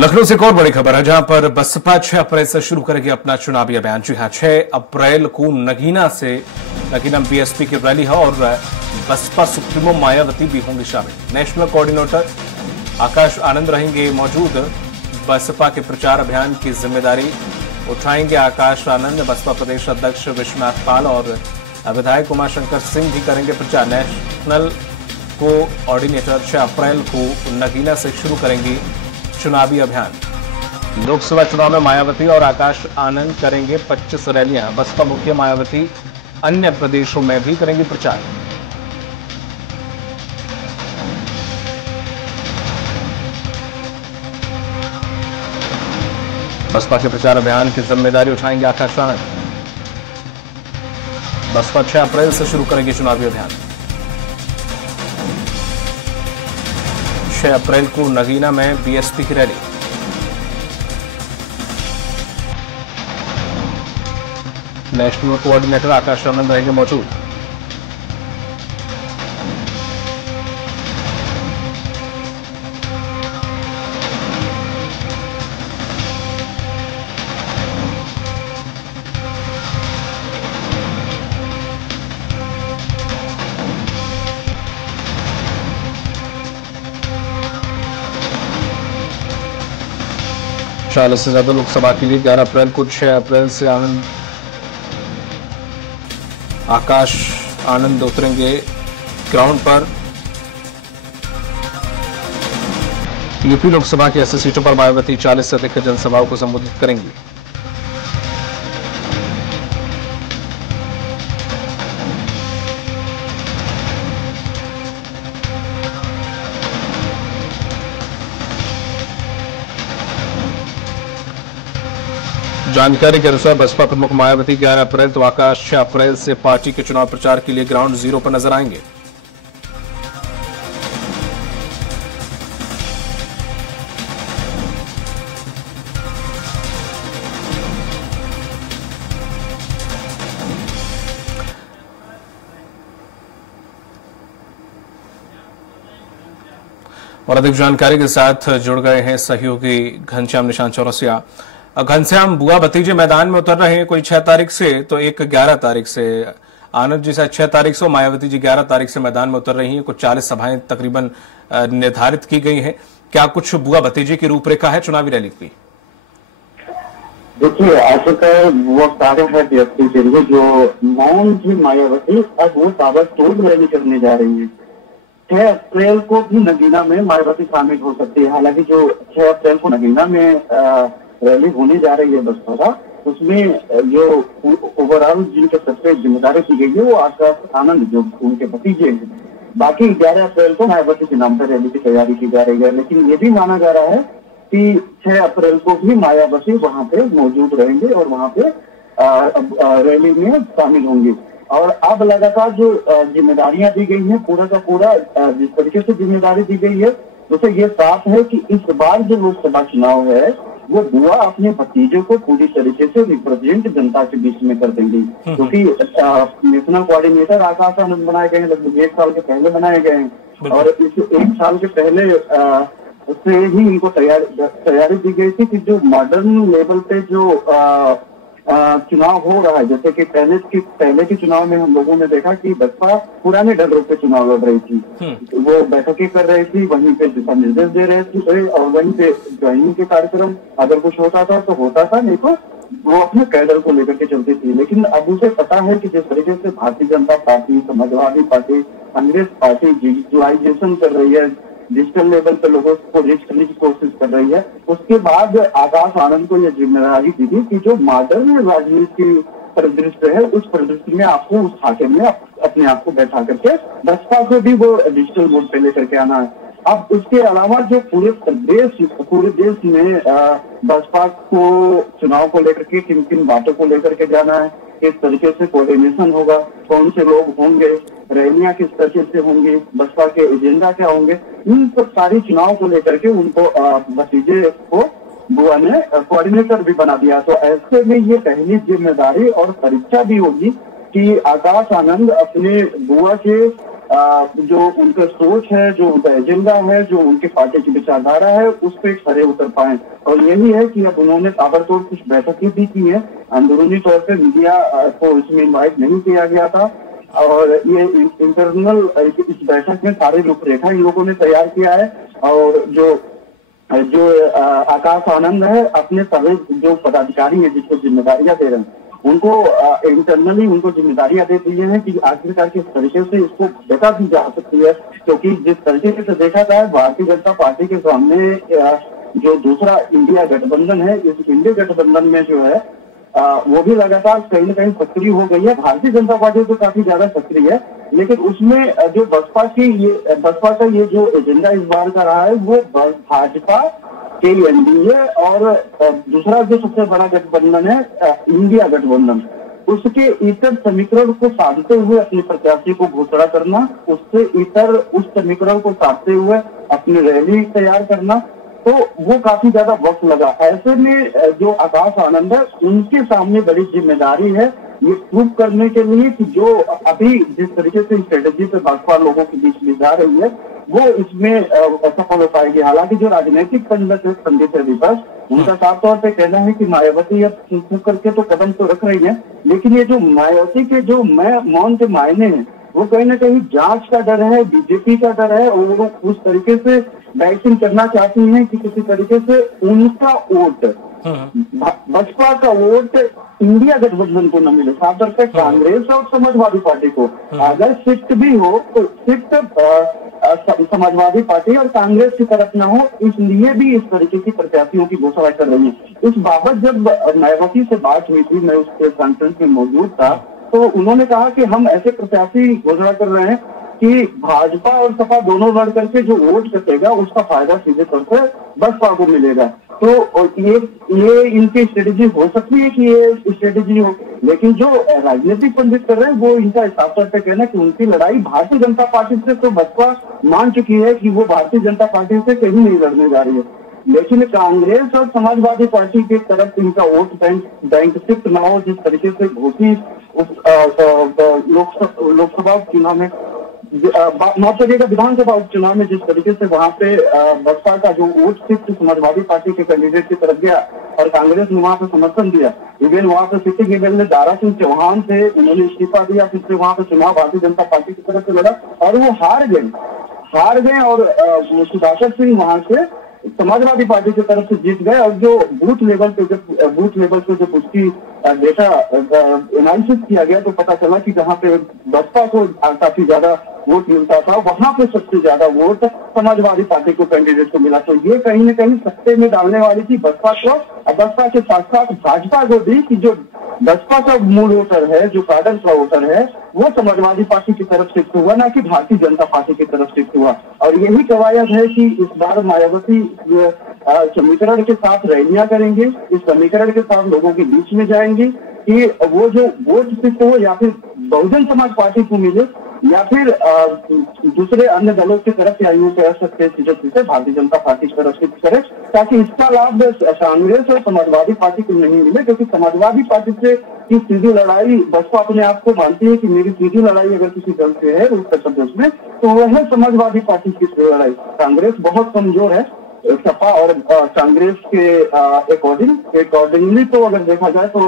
लखनऊ से एक और बड़ी खबर है, जहां पर बसपा 6 अप्रैल से शुरू करेगी अपना चुनावी अभियान। जी हां, 6 अप्रैल को नगीना बीएसपी की रैली है और बसपा सुप्रीमो मायावती भी होंगी शामिल। नेशनल कोऑर्डिनेटर आकाश आनंद रहेंगे मौजूद। बसपा के प्रचार अभियान की जिम्मेदारी उठाएंगे आकाश आनंद। बसपा प्रदेश अध्यक्ष विश्वनाथ पाल और विधायक उमाशंकर सिंह भी करेंगे प्रचार। नेशनल कोऑर्डिनेटर 6 अप्रैल को नगीना से शुरू करेंगी चुनावी अभियान। लोकसभा चुनाव में मायावती और आकाश आनंद करेंगे 25 रैलियां। बसपा मुखिया मायावती अन्य प्रदेशों में भी करेंगी प्रचार। बसपा के प्रचार अभियान की जिम्मेदारी उठाएंगे आकाश आनंद। बसपा 6 अप्रैल से शुरू करेगी चुनावी अभियान। 6 अप्रैल को नगीना में बीएसपी की rally. National coordinator Akash Anand रहेंगे मौजूद। चालीस से ज्यादा लोकसभा के लिए 11 अप्रैल को 6 अप्रैल से आकाश आनंद उतरेंगे ग्राउंड पर। यूपी लोकसभा की ऐसी सीटों पर मायावती 40 से अधिक जनसभाओं को संबोधित करेंगी। जानकारी के अनुसार बसपा प्रमुख मायावती 11 अप्रैल तो आकाश 6 अप्रैल से पार्टी के चुनाव प्रचार के लिए ग्राउंड जीरो पर नजर आएंगे। और अधिक जानकारी के साथ जुड़ गए हैं सहयोगी घनश्याम निशांत चौरसिया। घनश्याम, बुआ भतीजे मैदान में उतर रहे हैं, कोई 6 तारीख से तो एक 11 तारीख से। आनंद जी शायद 6 तारीख से, मायावती जी 11 तारीख से मैदान में उतर रही हैं। कुछ 40 सभाएं तकरीबन निर्धारित की गई हैं। क्या कुछ बुआ भतीजे की रूपरेखा है चुनावी रैली की? देखिए, आखिरकार वो कार्य है व्यक्ति के लिए जो मौन थी मायावती, अब वो ताबड़तोड़ रैली करने जा रही है। 6 अप्रैल को भी नगीना में मायावती शामिल हो सकती है। हालांकि जो 6 अप्रैल को नगीना में रैली होने जा रही है बसपा का, उसमें जो ओवरऑल जिनके सबसे जिम्मेदारी की गई है वो आकाश आनंद जो उनके भतीजे हैं। बाकी 11 अप्रैल को मायावती के नाम पर रैली की तैयारी की जा रही है। लेकिन ये भी माना जा रहा है कि 6 अप्रैल को भी मायावती वहां पे मौजूद रहेंगे और वहां पे रैली में शामिल होंगे। और अब लगातार जो जिम्मेदारियां दी गई हैं, पूरा का पूरा जिस तरीके से जिम्मेदारी दी गई है, उससे ये साफ है कि इस बार जो लोकसभा चुनाव है वो बुआ अपने भतीजों को पूरी तरीके से रिप्रेजेंट जनता के बीच में कर देंगी। क्योंकि नेशनल कोऑर्डिनेटर आकाश आनंद बनाए गए हैं, लगभग 1 साल के पहले बनाए गए हैं। और इस 1 साल के पहले उससे ही इनको तैयारी दी गई थी कि जो मॉडर्न लेवल पे जो चुनाव हो रहा है, जैसे कि पहले के चुनाव में हम लोगों ने देखा कि बसपा पुराने ढंगों पे चुनाव लड़ रही थी। वो बैठकें कर रही थी, वहीं पे दिशा निर्देश दे रहे थे और वहीं पे ज्वाइनिंग के कार्यक्रम अगर कुछ होता था तो होता था, नहीं तो वो अपने कैडर को लेकर के चलती थी। लेकिन अब उसे पता है कि जिस तरीके से Bharatiya Janata party, Samajwadi party, Congress party digitalization कर रही है, डिजिटल लेवल पे लोगों को रीच करने की कोशिश कर रही है, उसके बाद आकाश आनंद को यह जिम्मेदारी दी थी कि जो मॉडर्न राजनीति परिदृश्य है उस परिदृश्य में आपको उस खाके में अपने आप को बैठा करके बसपा को भी वो डिजिटल मोड पे लेकर के आना है। अब उसके अलावा जो पूरे देश में बसपा को चुनाव को लेकर के किन किन बातों को लेकर के जाना है, किस तरीके से कोऑर्डिनेशन होगा, कौन से लोग होंगे, रैलियां किस तरीके से होंगी, बसपा के एजेंडा क्या होंगे, इन सब सारी चुनाव को लेकर के उनको भतीजे को बुआ ने कोऑर्डिनेटर भी बना दिया। तो ऐसे में ये पहली जिम्मेदारी और परीक्षा भी होगी कि आकाश आनंद अपने बुआ के जो उनका सोच है, जो उनका एजेंडा है, जो उनके पार्टी की विचारधारा है, उस पर खरे उतर पाए। और यही है कि अब उन्होंने ताबड़तोड़ कुछ बैठकें भी की है। अंदरूनी तौर पर मीडिया को इसमें इन्वाइट नहीं किया गया था और ये इंटरनल इस बैठक में सारे रूपरेखा इन लोगों ने तैयार किया है। और जो आकाश आनंद है, अपने सभी जो पदाधिकारी हैं जिसको जिम्मेदारियां दे रहे हैं, उनको इंटरनली उनको जिम्मेदारियां दे दी हैं कि आखिरकार किस तरीके से इसको बता दी जा सकती है। क्योंकि जिस तरीके से देखा जाए, भारतीय जनता पार्टी के सामने जो दूसरा इंडिया गठबंधन है, इस इंडिया गठबंधन में जो है वो भी लगातार कहीं न कहीं सक्रिय हो गई है। भारतीय जनता पार्टी तो काफी ज्यादा सक्रिय है, लेकिन उसमें जो बसपा का ये जो एजेंडा इस बार का रहा है, वो भाजपा के एनडीए और दूसरा जो सबसे बड़ा गठबंधन है इंडिया गठबंधन, उसके इतर समीकरण को साधते हुए अपने प्रत्याशी को घोषणा करना, उससे इतर उस समीकरण को साधते हुए अपनी रैली तैयार करना, तो वो काफी ज्यादा वक्त लगा। ऐसे में जो आकाश आनंद है, उनके सामने बड़ी जिम्मेदारी है ये प्रूव करने के लिए कि जो अभी जिस तरीके से स्ट्रेटेजी पे भाजपा लोगों के बीच में जा रही है, वो इसमें सफल हो पाएगी। हालांकि जो राजनीतिक पंडित है विपक्ष, उनका साफ तौर पे कहना है कि मायावती अब चुप करके तो कदम तो रख रही है, लेकिन ये जो मायावती के जो मौन के मायने हैं, वो कहीं ना कहीं जांच का डर है, बीजेपी का डर है, और वो उस तरीके से डाइसिंग करना चाहती हैं कि किसी तरीके से उनका वोट, बसपा का वोट इंडिया गठबंधन को न मिले। साफ तौर पर कांग्रेस और समाजवादी पार्टी को अगर शिफ्ट भी हो तो शिफ्ट समाजवादी पार्टी और कांग्रेस की तरफ न हो, इसलिए भी इस तरीके की प्रत्याशियों की घोषणा कर रही है। इस बाबत जब मायावती से बात हुई थी, मैं उस प्रेस कॉन्फ्रेंस में मौजूद था, तो उन्होंने कहा कि हम ऐसे प्रत्याशी घोषणा कर रहे हैं कि भाजपा और सपा दोनों लड़ करके जो वोट कटेगा उसका फायदा सीधे तौर पर बसपा को मिलेगा। तो ये इनकी स्ट्रेटेजी हो सकती है कि ये स्ट्रेटेजी हो, लेकिन जो राजनीतिक पंडित कर रहे हैं वो इनका साफ तौर पर कहना कि उनकी लड़ाई भारतीय जनता पार्टी से तो बसपा मान चुकी है कि वो भारतीय जनता पार्टी से कहीं नहीं लड़ने जा रही है। लेकिन कांग्रेस और समाजवादी पार्टी की तरफ इनका वोट बैंक शिफ्ट न हो, जिस तरीके से घोषित लोकसभा चुनाव में, माफ करिएगा, विधानसभा उपचुनाव में जिस तरीके से वहां पे बसपा का जो वोट शिफ्ट समाजवादी पार्टी के कैंडिडेट की तरफ गया और कांग्रेस ने वहां पे समर्थन दिया। इवन वहां पे सिटिंग एमएलए ने दारा सिंह चौहान थे, उन्होंने इस्तीफा दिया, फिर से वहां पे चुनाव भारतीय जनता पार्टी की तरफ से लड़ा और वो हार गए और सुधाकर सिंह वहां से समाजवादी पार्टी की तरफ से जीत गए। और जो बूथ लेवल पे जब उसकी डेटा एनालिसिस किया गया तो पता चला कि जहां पे बसपा को काफी ज्यादा वोट मिलता था, वहां पे सबसे ज्यादा वोट समाजवादी पार्टी को कैंडिडेट को मिला। तो ये कहीं न कहीं सत्ते में डालने वाली थी बसपा को, और बसपा के साथ साथ भाजपा को भी, कि जो बसपा का मूल वोटर है, जो काडर का वोटर है, वो समाजवादी पार्टी की तरफ शिफ्ट हुआ, ना कि भारतीय जनता पार्टी की तरफ शिफ्ट हुआ। और यही कवायद है कि इस बार मायावती समीकरण के साथ रैलियां करेंगे, इस समीकरण के साथ लोगों के बीच में जाएंगे कि वो जो वोट शिफ्ट हो या फिर बहुजन समाज पार्टी को मिले या फिर दूसरे अन्य दलों की तरफ या यूं कह सकते हैं भारतीय जनता पार्टी की तरफ शिफ्ट करे, ताकि इसका लाभ कांग्रेस और समाजवादी पार्टी को नहीं मिले। क्योंकि समाजवादी पार्टी से की सीधी लड़ाई, बसपा अपने आप को मानती है कि मेरी सीधी लड़ाई अगर किसी दल से है उत्तर प्रदेश में तो वह है समाजवादी पार्टी की लड़ाई। कांग्रेस बहुत कमजोर है, सपा और कांग्रेस के अकॉर्डिंगली तो अगर देखा जाए तो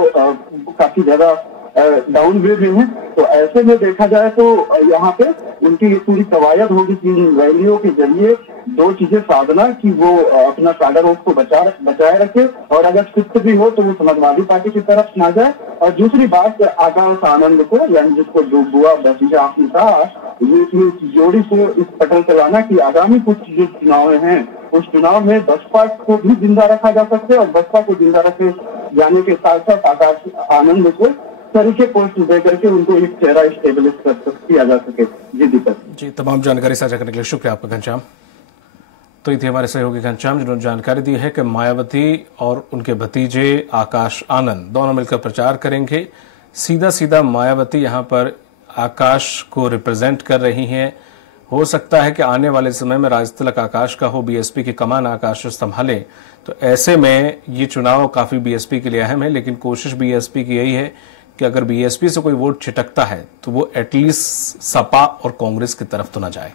काफी ज्यादा डाउनग्रेड में है। तो ऐसे में देखा जाए तो यहाँ पे उनकी ये पूरी कवायद होगी कि इन रैलियों के जरिए दो चीजें साधना, कि वो अपना काडर वोट को बचाए रखे और अगर शिफ्ट भी हो तो वो समाजवादी पार्टी की तरफ ना जाए। और दूसरी बात, आकाश आनंद को, यानी जिसको बुआ भतीजा आपने कहा, ये जोड़ी को इस पटल पे लाना कि आगामी कुछ जो चुनाव हैं उस चुनाव में बसपा को भी जिंदा रखा जा सकता है और बसपा को जिंदा रखे जाने के साथ साथ आकाश आनंद को तरीके पोस्ट दे करके उनको एक चेहरा स्टेबलिश किया जा सके। जी दीपक जी, तमाम जानकारी साझा करने के लिए शुक्रिया आपका घनश्याम। तो ये थे हमारे सहयोगी घनश्याम, जिन्होंने जानकारी दी है कि मायावती और उनके भतीजे आकाश आनंद दोनों मिलकर प्रचार करेंगे। सीधा मायावती यहाँ पर आकाश को रिप्रेजेंट कर रही हैं। हो सकता है कि आने वाले समय में राजतिलक आकाश का हो, बीएसपी की कमान आकाश संभाले। तो ऐसे में ये चुनाव काफी बीएसपी के लिए अहम है, लेकिन कोशिश बीएसपी की यही है कि अगर बीएसपी से कोई वोट छिटकता है तो वो एटलीस्ट सपा और कांग्रेस की तरफ तो ना जाए।